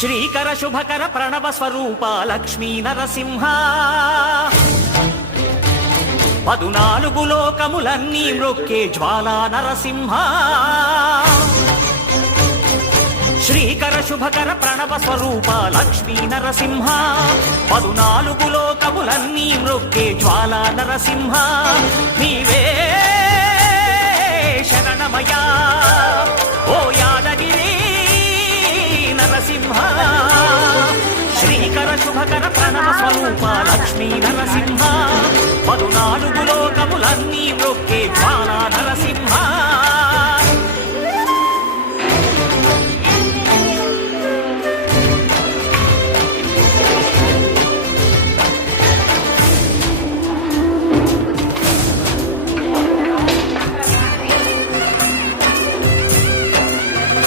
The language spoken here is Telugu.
శ్రీకర శుభకర ప్రణవ స్వరూప లక్ష్మీ నరసింహ 14 లోకములన్నీ మ్రొక్కే జ్వాలా నరసింహ శ్రీకర శుభకర ప్రణవ స్వరూప లక్ష్మీ నరసింహ 14 లోకములన్నీ మ్రొక్కే జ్వాలా నరసింహ నీవే శరణమయ్యా ఓ యాదగిరి నరసింహ శ్రీకర శుభకర ప్రణవ స్వరూప లక్ష్మీ నరసింహ 14 లోకములన్నీ మ్రొక్కే జ్వాలా నరసింహ